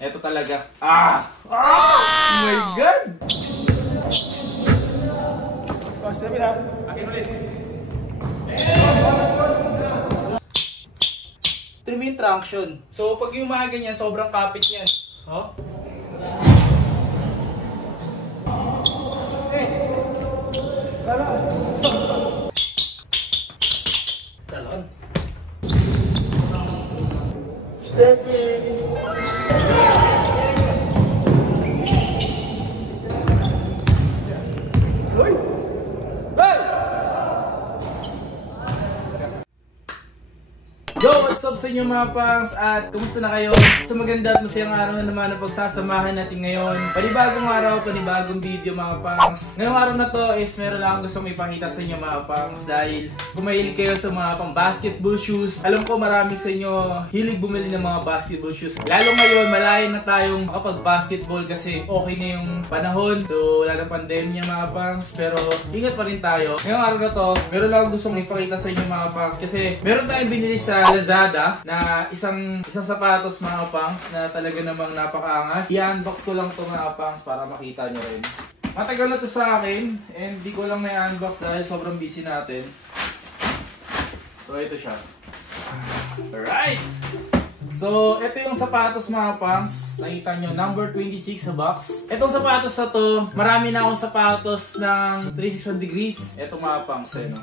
Eto talaga. Oh my God! Step it up. Akin ulit. Ito yung traction. So, pag yung mga ganyan, sobrang kapit yan. Oh? Talon. Stepping. Yo! What's up sa inyo mga pangs? At kumusta na kayo? Sa maganda at masayang araw na naman na pagsasamahan natin ngayon. Panibagong araw, panibagong video mga pangs. Ngayong araw na to is meron lang gustong ipakita sa inyo mga pangs. Dahil kung mahilig kayo sa mga pang basketball shoes, alam ko marami sa inyo hilig bumili ng mga basketball shoes. Lalo ngayon, malayo na tayong makapag basketball kasi okay na yung panahon. So wala na pandemya mga pangs. Pero ingat pa rin tayo. Ngayong araw na to, meron lang gustong ipakita sa inyo mga pangs. Kasi meron tayong binili sa Lazada na isang sapatos mga pangs na talaga namang napakaangas. I-unbox ko lang to mga pangs para makita nyo rin. Matagal na to sa akin and di ko lang na-unbox dahil sobrang busy natin. So ito siya. Alright! So ito yung sapatos mga pangs. Nakita nyo, number 26 sa box. Itong sapatos na to, marami na akong sapatos ng 361 degrees. Ito mga pangs no?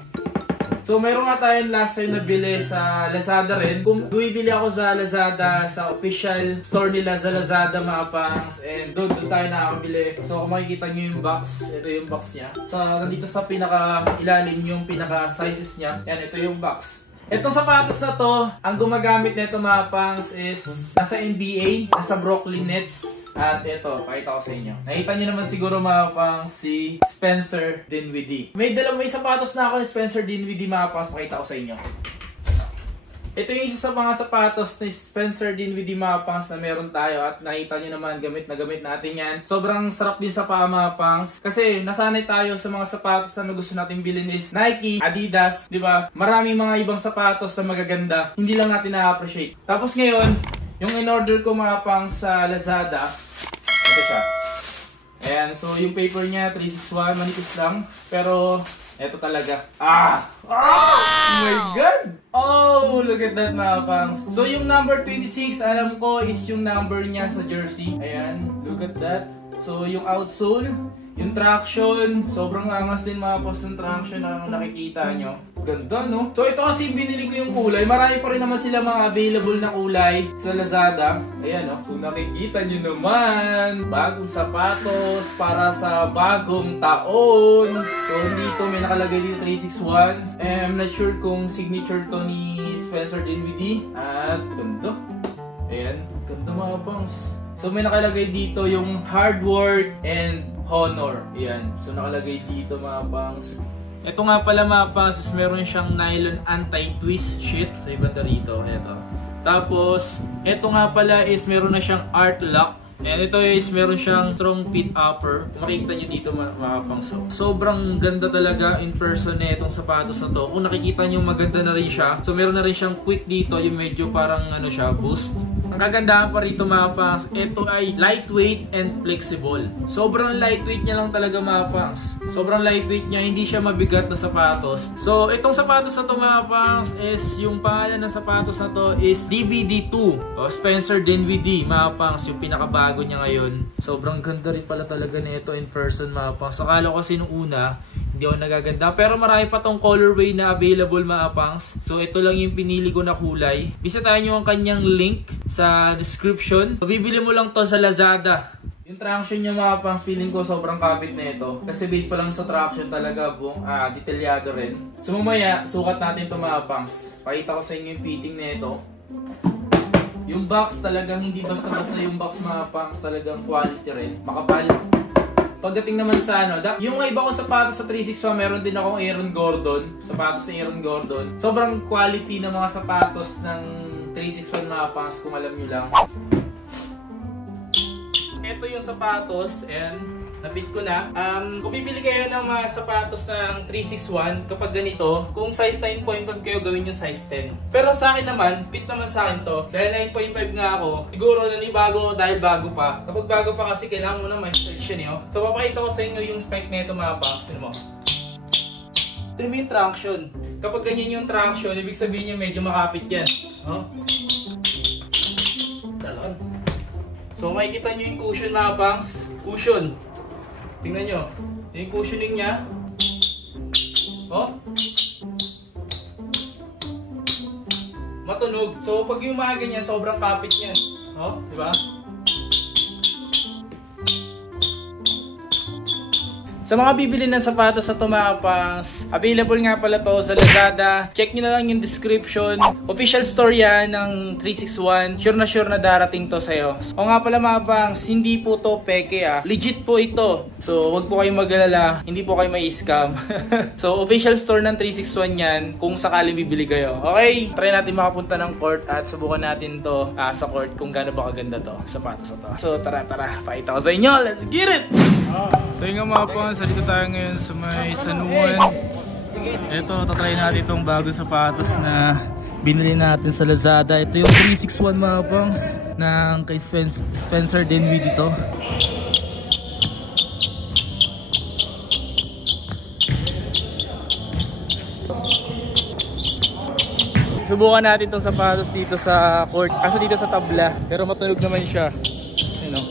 So mayroon nga tayong last time na bili sa Lazada rin. Kung bumibili ako sa Lazada, sa official store nila sa Lazada mga pangs. And doon tayo nakakabili. So kung makikita nyo yung box, ito yung box niya. So nandito sa pinaka ilalim yung pinaka sizes niya. Yan, ito yung box. Itong sapatos na to, ang gumagamit nito mga pangs is nasa NBA, nasa Brooklyn Nets. At ito, pakita ko sa inyo. Nakita nyo naman siguro mga pangs si Spencer Dinwiddie. May sapatos na ako ni Spencer Dinwiddie mga pangs, pakita ko sa inyo. Ito yung isa sa mga sapatos ni Spencer Dinwiddie mga pangs na meron tayo at nakita nyo naman gamit na gamit natin yan. Sobrang sarap din sa paa mga pangs kasi nasanay tayo sa mga sapatos na gusto natin bilhin is Nike, Adidas, di ba? Maraming mga ibang sapatos na magaganda, hindi lang natin na-appreciate. Tapos ngayon, yung in-order ko mga pangs sa Lazada, ito siya. Ayan, so yung paper niya 361, manipis lang, pero eto talaga. Oh my God! Oh, look at that mga pangs. So yung number 26, alam ko is yung number niya sa jersey. Ayan, look at that. So yung outsole, yung traction, sobrang angas din mga pangs ng traction na nakikita nyo. Ganda no? So ito kasi binili ko yung kulay. Marami pa rin naman sila mga available na kulay sa Lazada. Ayan no? Kung nakikita nyo naman, bagong sapatos para sa bagong taon. So dito may nakalagay dito 361. I'm not sure kung signature to ni Spencer Dinwiddie. At ganda. Ayan, ganda mga pangs. So may nakalagay dito yung hard work and honor. Ayan, so nakalagay dito mga pangs. Ito nga pala mga pangs, meron siyang nylon anti-twist sheet sa ibanda rito. Ito. Tapos, ito nga pala is meron na siyang art lock. And ito is meron siyang strong fit upper. Kung makikita nyo dito mga pangs. Sobrang ganda talaga in person na itong sapatos na to. Kung nakikita nyo maganda na rin siya. So meron na rin siyang quick dito. Yung medyo parang ano siya, boost. Ang kagandahan pa rito mga pangs, ito ay lightweight and flexible. Sobrang lightweight niya lang talaga mga pangs. Sobrang lightweight niya, hindi siya mabigat na sapatos. So itong sapatos na to mga pangs is, yung pangalan ng sapatos na to is DBD2 o Spencer Dinwiddie mga pangs, yung pinakabago niya ngayon. Sobrang ganda rin pala talaga nito in person mga pangs. Akala ko kasi nung una, hindi ako nagaganda. Pero marami pa tong colorway na available mga pangs. So ito lang yung pinili ko na kulay. Bisitahin nyo ang kanyang link sa description. Bibili mo lang to sa Lazada. Yung traction niya mga pangs, feeling ko sobrang kapit na ito. Kasi base pa lang sa traction talaga buong detalyado rin. So mamaya, sukat natin ito mga pangs. Pakita ko sa inyo yung fitting na ito. Yung box talagang hindi basta-basta yung box mga pangs. Talagang quality rin. Makapal. Pagdating naman sa ano, yung iba kong sapatos sa 361, meron din akong Aaron Gordon. Sapatos ni Aaron Gordon. Sobrang quality ng mga sapatos ng 361 mga pangs, kung alam nyo lang. Ito yung sapatos and Nabit ko na. Kung bibili kayo ng mga sapatos ng 361, kapag ganito, kung size 9.5 kayo, gawin yung size 10. Pero sa akin naman, fit naman sa akin to. Dahil 9.5 nga ako, siguro nanibago dahil bago pa. Kapag bago pa kasi, kailangan mo na ma-stretch yun, yo. So, papakita ko sa inyo yung spec nito mga pangs. Tignan mo. Ito yung traction. Kapag ganyan yung traction, ibig sabihin nyo medyo makapit yan. Oh. Talon. So, makikita nyo yung cushion mga pangs. Cushion. Tingnan nyo. Yung cushioning niya. Oh. Matunog. So, pag yung mga ganyan, sobrang kapit niyan. Oh, diba? Sa mga bibili ng sapatos sa mga pangs, available nga pala to sa Lazada. Check nyo na lang yung description. Official store yan ng 361. Sure na darating to sa'yo. O nga pala mga pangs, hindi po to peke Legit po ito. So wag po kayong mag-alala. Hindi po kayo may scam. So official store ng 361 yan kung sakaling bibili kayo. Okay, try natin makapunta ng court at subukan natin to sa court kung gaano ba kaganda to sapatos na to. So tara, pakita ko sa inyo. Let's get it! So yun nga mga pangs, dito tayo ngayon sa may San Juan. Ito, tatry natin itong bagong sapatos na binili natin sa Lazada. Ito yung 361 mga pangs ng kay Spencer Dinwiddie dito. Subukan natin itong sapatos dito sa court, kasi dito sa tabla. Pero matunog naman siya. Ayun o.